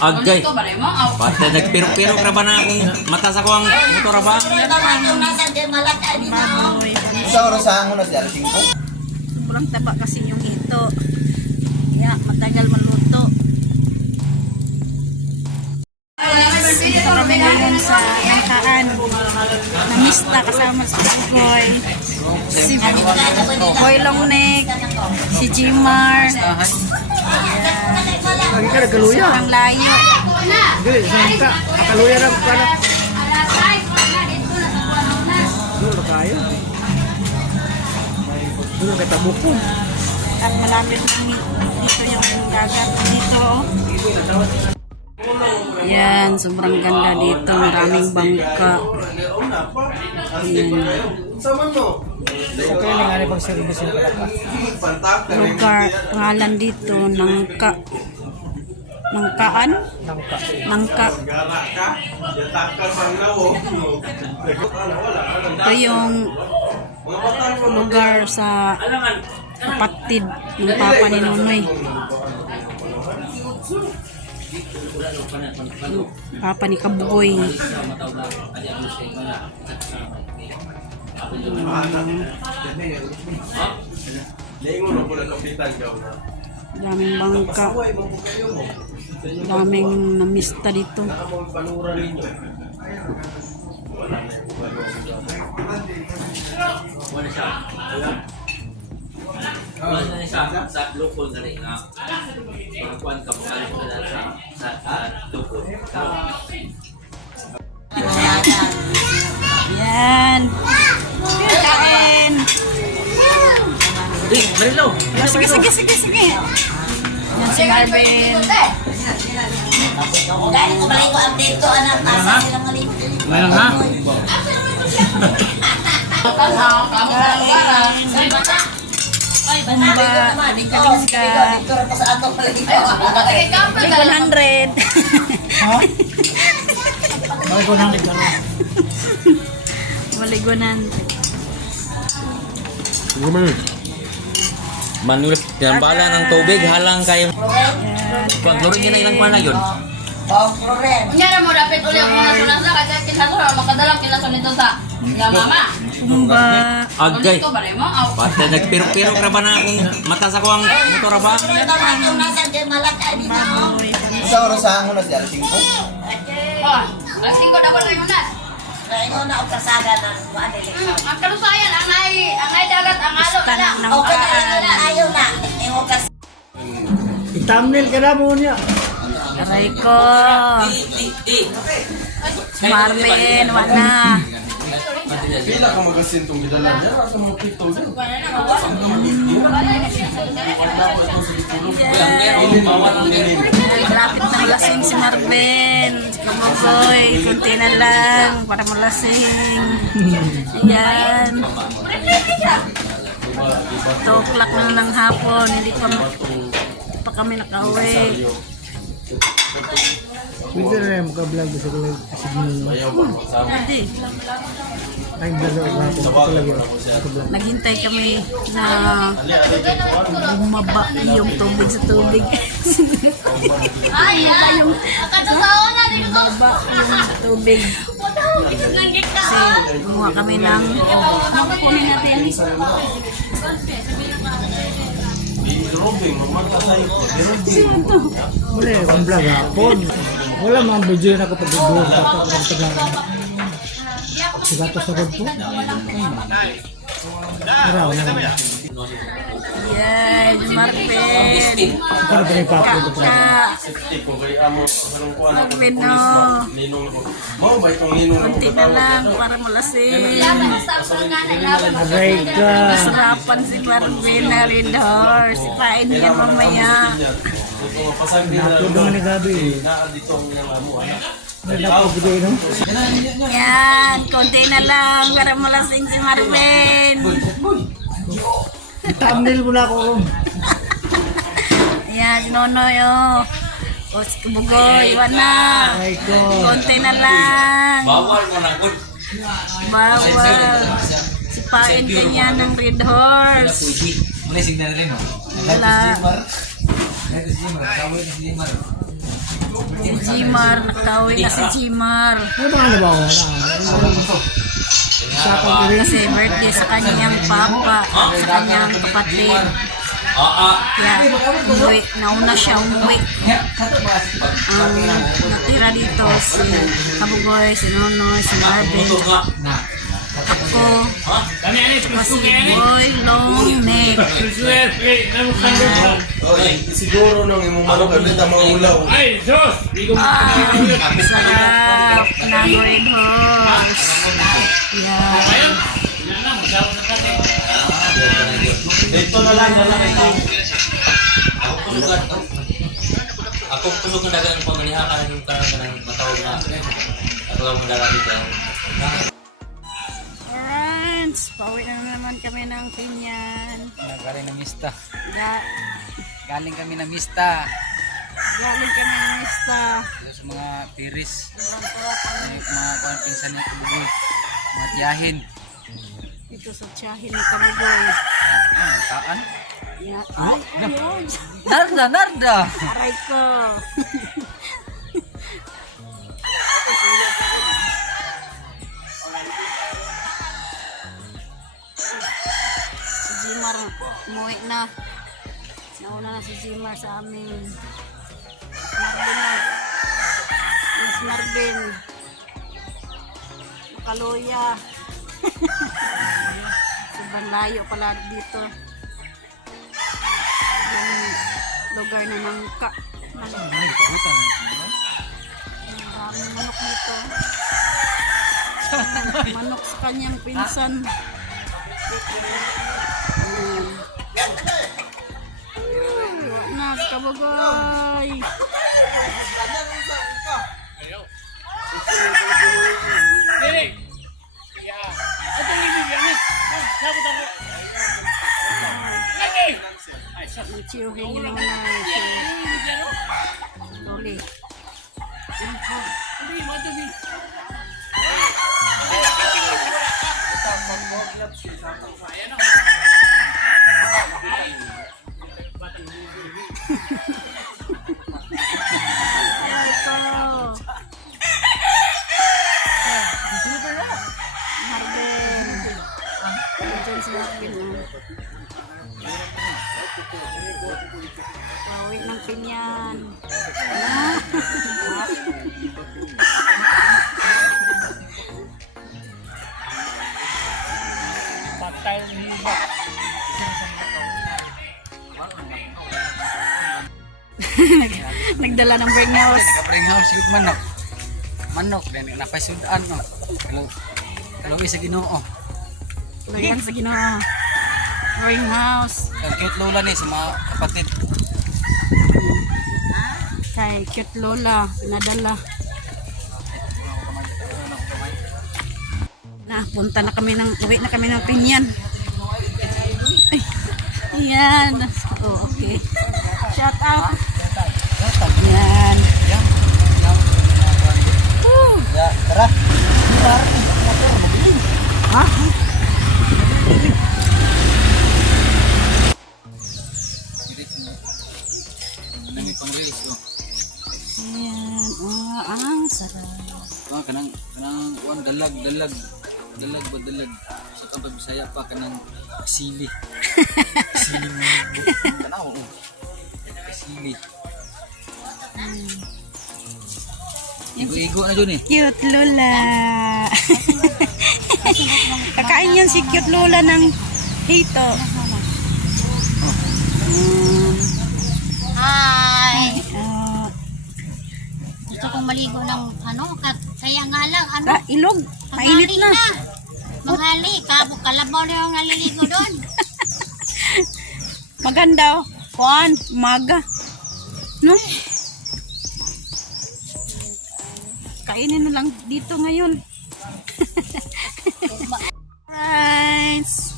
Agay. Pati nagpirok-pirok na ba na akong mata sa kuwang motor ba? Sa oras mo na siya, 5. Kurang taba kasi yung hito. Kaya matagal maluto. Ngayon sa nangkaan. Namista kasama si Boy. Si Boy Longneck. Si Jimar. Lagi ka nagkaluya. Ang layo. Hindi, saan ka? Nakaluya lang ka na. Doon na tayo. Doon na tabuk po. At malapit lang dito yung dagat dito. Yan, sobrang ganda dito. Maraming bangka. Yan. Okay na nga rin pang service yung kalaka. Lugar, pangalan dito, Nangka. Nangkaan? Nangka. Nangka. Ito yung lugar sa kapatid ng Papa ni Nonoy. Papa ni Kabugoy. Daming bangka. Daming namista dito. Sa lukon na rin nga. Pagkuhan ka mo sa lukon. Yan. Kain. Marilo! Sige. Yan si Marvin. Ngayon ha? Bumba, Kalingka. 100. Bakit ko nang nagkaroon? Maligunan. Manuel, yan bala ng tubig, halang kayo. Paglurin nyo na ilang pala yun. Unya na mo dapat ulit mo na sunas na kasi kinasa na makadalang kinasa nito sa mama. Bumba. Agay. Ito ba rin mo? Pati nagpirok-pirok na ba na akong mata sa kuwang motor ba? Sa oras mo na siya, 5. Oh, lasing ko dapat na yun na. Ang kalusayan, ang ay dagat, ang alo na lang. I-thumbnail ka na mo niya. Aray ko. Si Marvin, wala. Pila ka magasintong gidala niya, rasa mo pitong siya. Malapit na lasing si Marvin. Si Kabugoy, kunti na lang para malasing. Yan. 2 o'clock na ng hapon, hindi pa kami nakauwi. Pwede na rin makablog sa kulag signal. Hindi. Ay, vlog ako natin. Ito lagi ako. Makablog. Naghintay kami na bumaba yung tubig sa tubig. Ay, yan. Ang katusawa na dito. Bumaba yung tubig. Kasi kumuha kami ng kunin natin. Wala eh, kung vlog hapon. Wala mga video na kapag video sa pagkakatagan. Sigato sa road po. Araw na. Yan, Marvin. Ano ba yung papo ito? Marvin, no. Kunti na lang para malasing. Aray ka. Masarapan si Marvin na rin horse. Sipain niya mamaya. Nato naman ni Gabi. Nalapo video no? Yan, konti na lang para malasing si Marvin. Thumbnail mo na ako ron. Ayan, si Nonoy, oh. O, si Kabugoy, iwan na. Aray ko. Konti na lang. Bawal mo na good. Bawal. Sipain ka niya ng red horse. May signal rin mo. Wala. Jimar. Nakauwi na si Jimar. Ano ba ano ba ako? Kasi birthday sa kanyang papa, sa kanyang kapatid. Kaya nauna siya umuwi. Ang natira dito si Kabugoy, si Nonoy, si Marvin. Ako, si Boy Long Neck. Siguro nung imumanok ulit ang maulaw. Sarap ng Red Horse. Yan. Dito na lang ito. Ako kusog na dagang pamiliha ka ng matawag na ako lang magdala dito. Friends, pauwi na naman kami ng Pinyan. Galing na mista. Ga- Galing kami na mista. Galing kami ng Mista. Dito sa mga tiris. Sobrang sarap ang Mga pinsan niya Kabugoy. Mga tiyahin. dito sa tiyahin ni Kabugoy. Taan. Yan. Ay, ayun. Narda, narda! Aray ko. Si Jimar umuwi na. Nauna na si Jimar sa amin. Marvin na. Yes, Marvin. Makaluya. Sobrang layo pala dito. Yung lugar na nangka. Ang daming manok dito. Manok sa kanyang pinsan. Ayan. Na, si Kabugoy. Nagchiruhin nyo na si Loli. Ay, ito. Marvin. Diyan si Marvin. Pauwi ng Pinyan. Nagdala ng bring house. Nagka-bring house yung manok. Manok. Then napasudan. Kalau isa ginoo. Lagyan sa Ginoo. Bring house. Ang cute lola ni sa mga kapatid. Kay cute Lola. Pinadala. Punta na kami uwi na kami ng Pinyan. Ay, yan. Oh, okay. Shout out. Yan. Tara. Ha? Nami pang reels no. Yan. Oh, ang sarap. Kanang dalag sa kampag Bisaya pa kanang sili. Sili mo. Kanaw. Sili. Igo na dyan eh. Cute Lola. Kakain yan si cute Lola ng hito. Hi! Uh, Gusto kong maligo ng kaya nga lang, ilog. Mainit na. Maghali, kalabaw na yung naliligo doon. Maganda. Kuan, maga. No? Kainin na lang dito ngayon. Friends.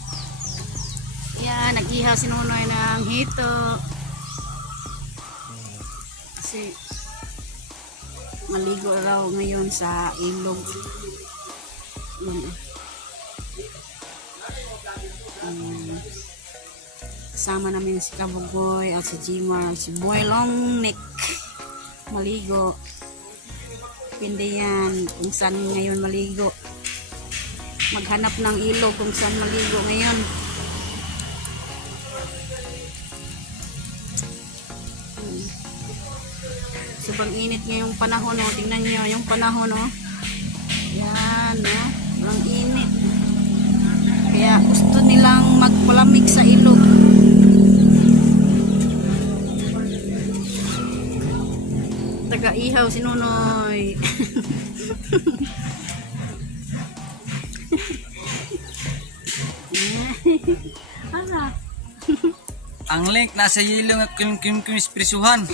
Yan, nag-ihaw si Nonoy ng hito. Kasi maligo raw ngayon sa ilog. Kasama namin si Kabugoy at si Jimar, si Boy Long Neck. Maligo. Depende yan kung saan ngayon maligo. Maghanap ng ilog kung saan maligo ngayon. Sobrang init ngayong panahon, oh. Tingnan nyo yung panahon, oh. Yan, oh. Sobrang init. Kaya gusto nilang magpalamig sa ilog. Taga-ihaw si Nunoy. Ala. Ang link nasa yelo nga kim espresuhan.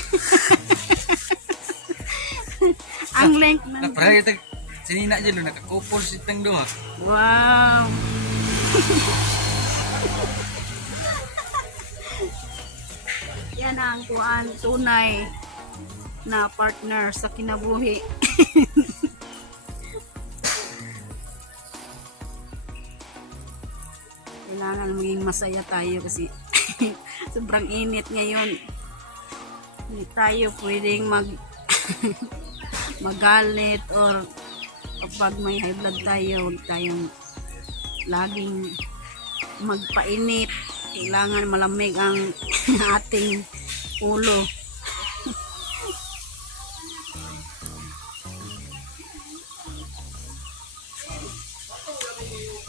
Ang length ng... Naparay tag sinina dyan nakakupol si tang duha. Wow. Yan ang kuan tunay na partner sa kinabuhi. Kailangan maging masaya tayo kasi sobrang init ngayon. Hindi tayo pwedeng magalit or kapag may high blood tayo, huwag tayong laging magpainit. Kailangan malamig ang ating ulo.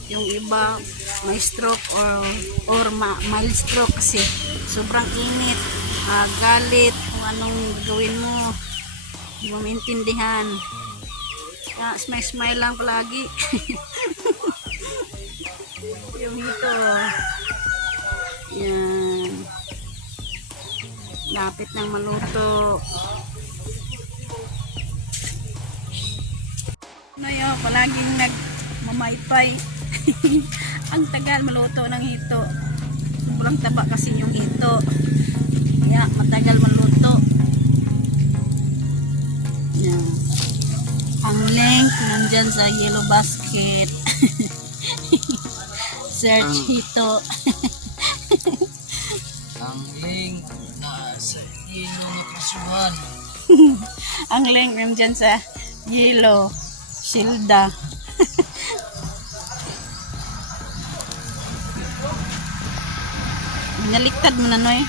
Yung iba may stroke or mild stroke kasi sobrang init, galit kung anong gagawin mo, hindi mo maintindihan. Kaya smile lang palagi. Yung ito, yan, lapit ng maluto. Ano yun, palaging nagmamaypay. Ang tagal maluto ng hito. Sobrang taba kasi yung hito. Kaya matagal maluto. Yan. Ang link nandyan sa yellow basket. Search hito. Ang link nasa yelo nga espresuhan. Ang link nandyan sa yellow Shilda. Naliktad mo na, Noy.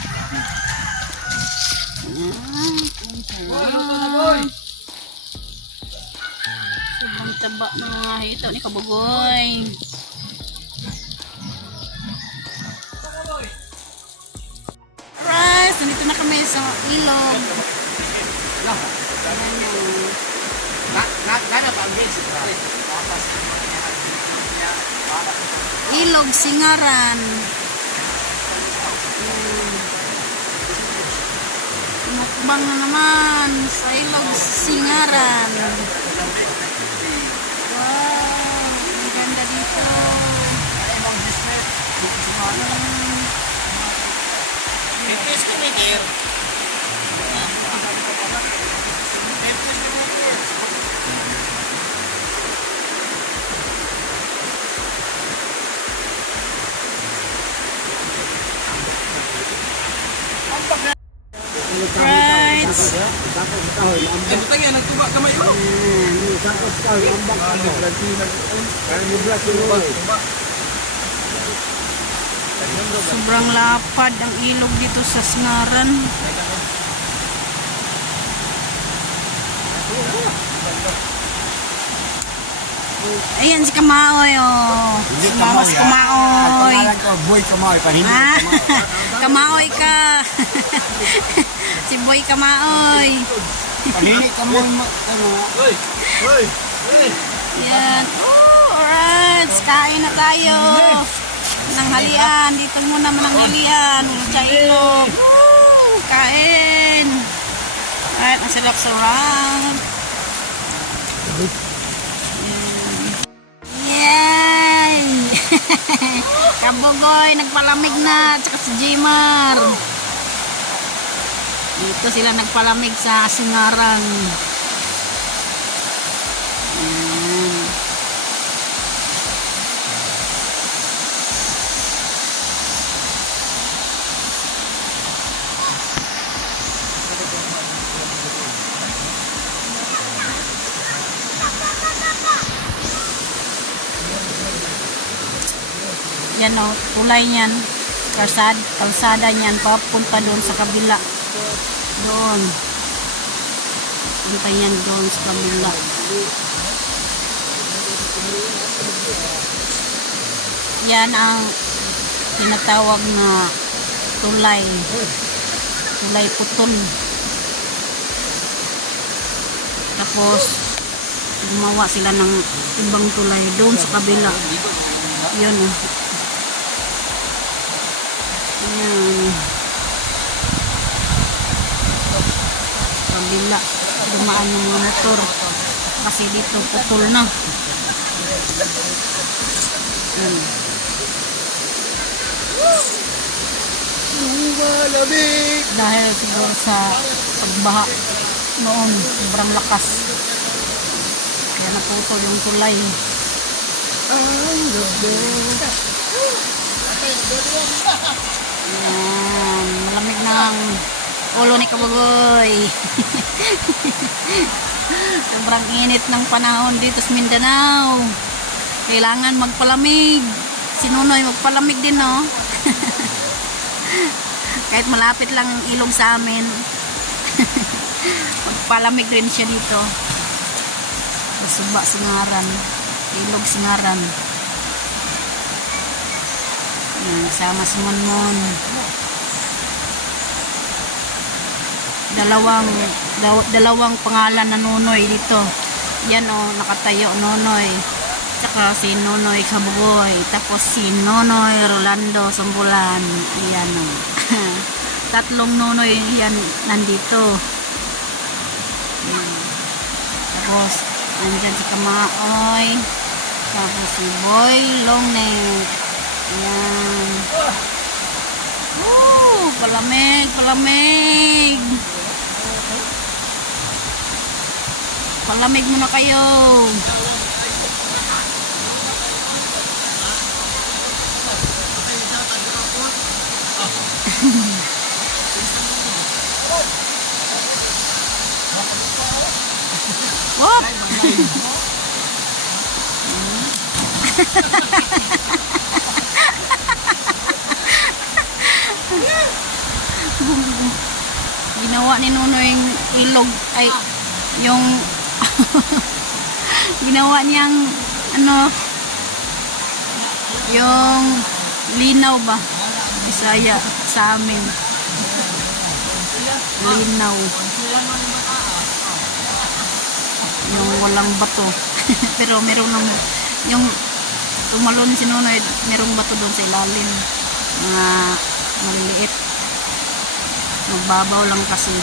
Sobrang taba ng mga hito ni Kabugoy. Alright, nandito na kami sa ilog. Ilog Singaran. Mukbang na naman sa ilog Singaran. Wow, ang ganda dito. Right. Ano tayo, nagtuba kamay mo? Sobrang lapad ang ilog dito sa Singaran. Ayan si Kamaoy, oh. Si Mama si Kamaoy. Boy Kamaoy, pahingi. Ah, Kamaoy ka. Si Boy Kamaoy. Pahingi Kamaoy mo. Hoy! Hoy! Yan. Oh, alright. Kain na tayo. Nanghalian. Dito muna mananghalian. Sa ilog. Woo! Kain. Alright. Ang sarap-sarap. Yay! Kabugoy, nagpalamig na. Tsaka si Jimar. Dito sila nagpalamig sa Singaran. Ayan. Yan o, tulay niyan. Kalsada niyan, papunta doon sa kabila. Doon. Punta yan doon sa kabila. Yan ang tinatawag na tulay. Tulay putol. Tapos, gumawa sila ng ibang tulay doon sa kabila. Yun o. Ayan. Kabila. Dumaan ng mga motor. Kasi dito putol na. Ayan. Dahil siguro sa pagbaha noon, sobrang lakas. Kaya naputol yung tulay. Ayan, malamig ng ulo ni Kabagoy. Sobrang init ng panahon dito sa Mindanao. Kailangan magpalamig. Si Nunoy magpalamig din, no? Kahit malapit lang ang ilog sa amin. Magpalamig rin siya dito. Suba Singaran. Ilog Singaran. Ayan, sama si Monmon. Dalawang pangalan na Nunoy dito. Yan o, nakatayo Nunoy. Tsaka si Nunoy Kabagoy. Tapos si Nunoy Rolando Sambulan. Ayan o. Tatlong Nunoy yan nandito. Ayan. Tapos nandyan si Kamaoy. Tapos si Boy Longneck. Ayan. Palamig, palamig. Palamig muna kayo. Hop! Ginawa ni Nunoy yung ilog ay yung ginawa niyang ano yung linaw ba Bisaya sa amin, linaw yung walang bato. Pero meron ng yung tumalon si Nunoy, merong bato doon sa ilalim na maliliit. Magbabaw lang kasi.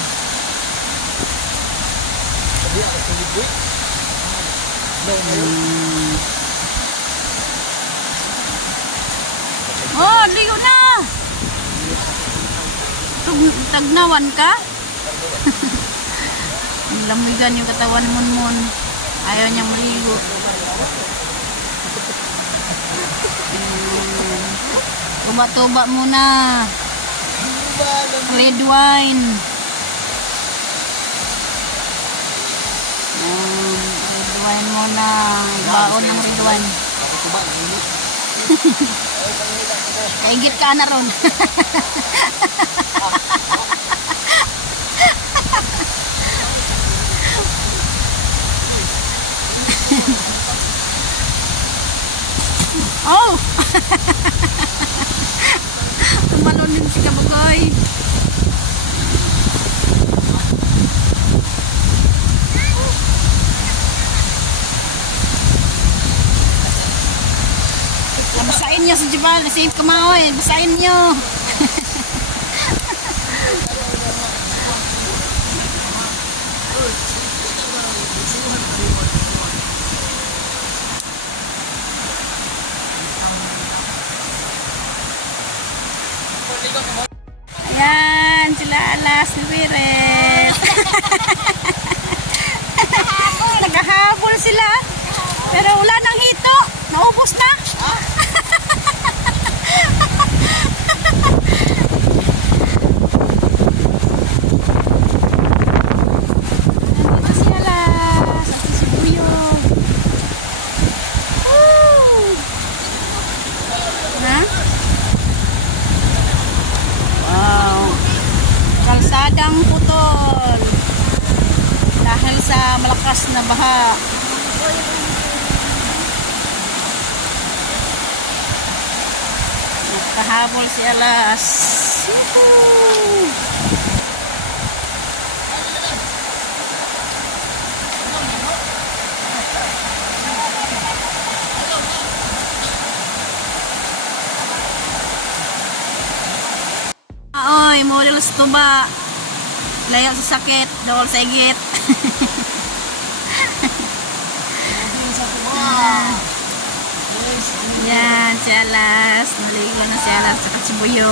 Oh, ligo na! Tagnawan ka? Lamigan yung katawan ni Monmon. Ayaw niyang maligo. Tuba-tuba muna. Red wine. Red wine muna. Baon ng red wine. Kaigit ka na ron. Oh! Tumalon din si Kabagoy. Basahin nyo sa Jabal, si Kamaoy, basahin nyo. Ayan, sila Alas ni Wiret. Naghahabol sila. Pero wala nang hito. Naubos na. Nandito si Alas. At si Buyo. Ha? malakas na baha. Nakahabol si Alas. Woohoo! Oy, model sa tuba. Layo sa sakit, dawal sa igit. Yan, si Alas. Naligo na si Alas sa Katsibuyo.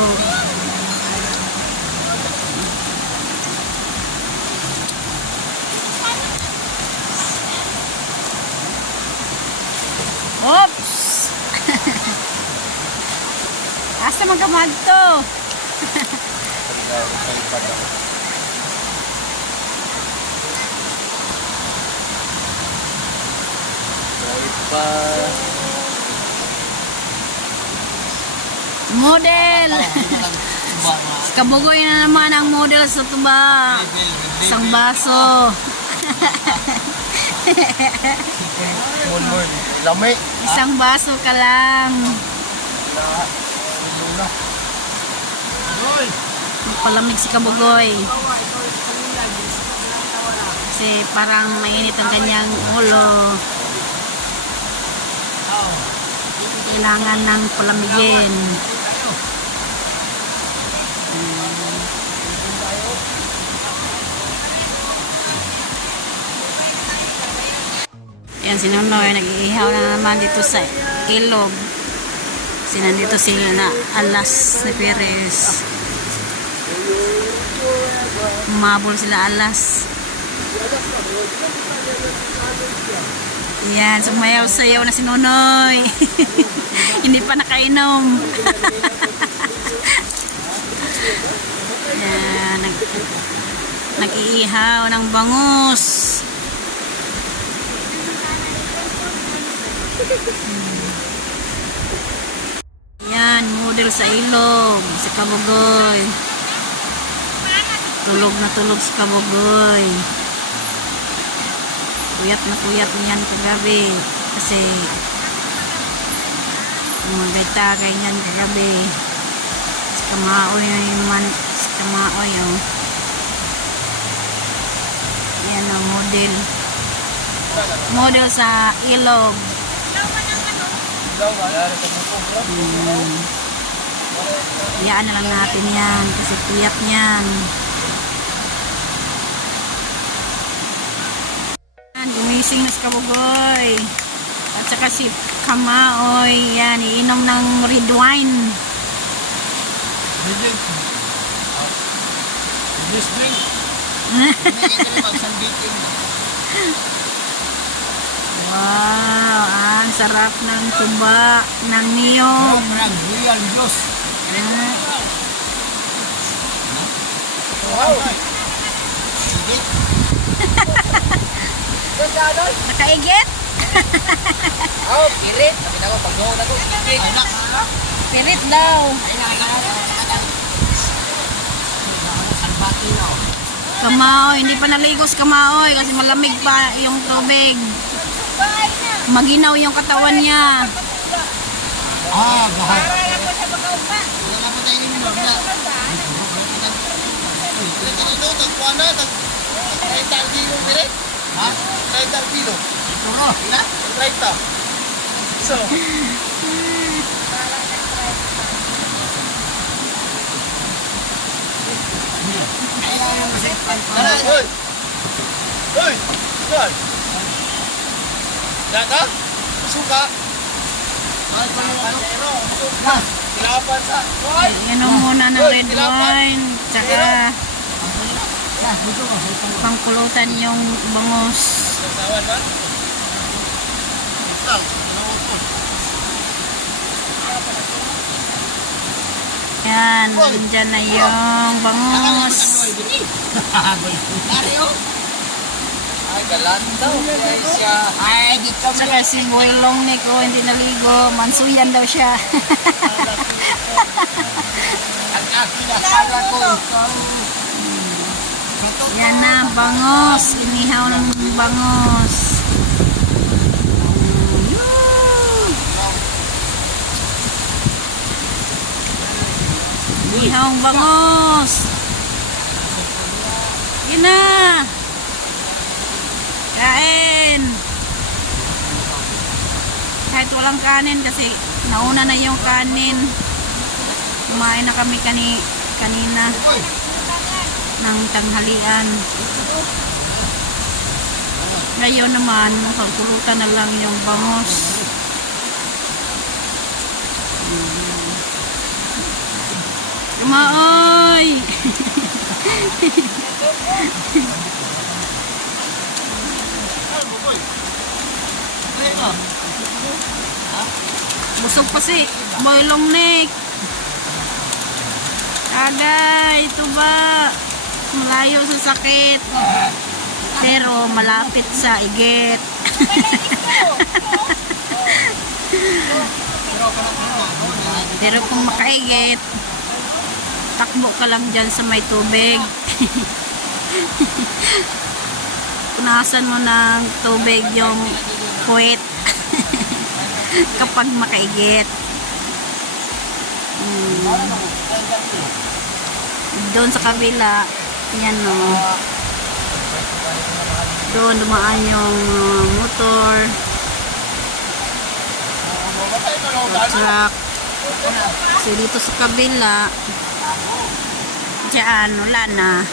Oops! Asa magamag to? Model! Kabugoy na naman ang model sa tuba. Isang baso. Lami. Isang baso ka lang. Palamig si Kabugoy. Kasi parang mainit ang kanyang ulo. Kailangan ng palamigin. Yan si Nonoy, nag-iihaw na naman dito sa ilog. Nandito si Alas ni Perez. Umabol sila Alas. Yan, sumayaw-sayaw na si Nonoy. Hindi pa nakainom. Yan, nag-iihaw ng bangus. Yan, model sa ilog, si Kabugoy. Tulog na tulog si Kabugoy. Kuyat na kuyat niyan kagabi. Kasi umagay-tagay niyan kagabi. Si Kamaoy naman, si Kamaoy oh. Yan ang model. Model sa ilog. Iyaan na lang natin yan kasi puyat niyan. Gumising na si Kabugoy at saka si Kamaoy. Yan, iinom ng red wine. This drink. Wow, ang sarap ng tuba ng niyog. Real juice. Nakaigit? Oh, pirit. Sabi na ko, pag-doon ako. Pirit daw. Kamaoy, hindi pa naligo si Kamaoy kasi malamig pa yung tubig. Maginaw yung katawan niya. Ah, bahay. Wala na po tayo ni Minor na. Ito, tagpuan na. 30 kilo pirit. Ha? 30 kilo. Ito ro. Ina? 30. So. Hoy! Hoy! Hoy! Dada? Suka? Ay, suka. Tilapan sa... Inom muna ng red wine. Tsaka pangkulutan yung bangus. Sawan ba? Lang. Yan, nandyan na yung bangus. Ay, galan daw. Ay, dito. Saka si Boylong Nico hindi naligo. Mansuyan daw siya. Ang aking akala ko. Yan na, bangus. Inihaw ng Ang bangos. Ihang bangos. Yun na. Kain. Kahit walang kanin kasi nauna na yung kanin. Kumain na kami kanina ng tanghalian. Ngayon naman, pagpulutan na lang yung bangos. Kumaoy! Busog pa si Boylong Nick. Agay, ito ba? Malayo sa sakit. Pero malapit sa igit. Pero kung makaigit, takbo ka lang dyan sa may tubig. Punasan mo ng tubig yung puwet kapag makaigit. Doon sa kabila, yan o. Doon dumaan yung motor, truck. Kasi dito sa kabila, diyan wala na.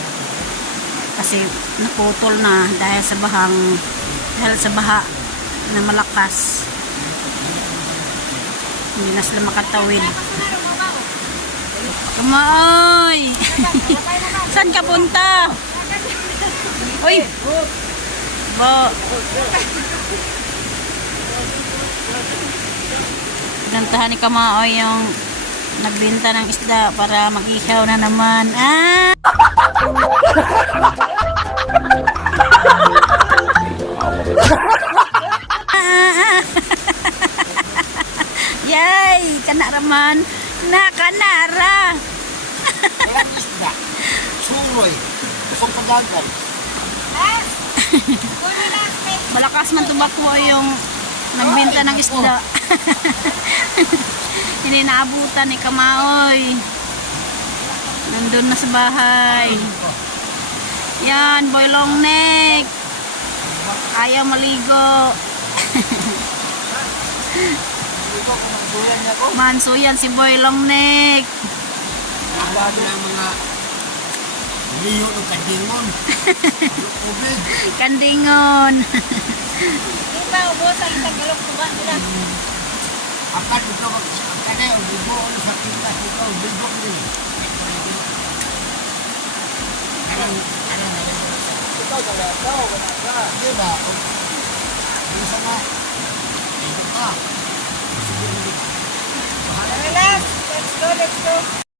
Kasi naputol na dahil sa baha na malakas. Hindi na sila makatawid. Kumaoy! Saan ka punta? Uy! Bo! Gantahan ni Kamaoy yung nagbenta ng isda para mag-ihaw na naman. Ah! Yay! Kanaraman! Nakanara! Walang isda. Suroy. Kusong pagagal. Malakas man tubako yung nagbenta ng isda. Hindi naabutan ni Kamaoy. Nandun na sa bahay. Yan, Boylong Nick. Ayaw maligo. Mansuyan si Boylong Nick. Ang mga liyo ng kandingon. Kandingon. Iba, ubos ang tagalog ko ba nila? Apat ito kaya ang bibo sa tinta ito bibo ko. Ikaw sa daw, diba? Bisa na. Ito ka. Relax, let's go.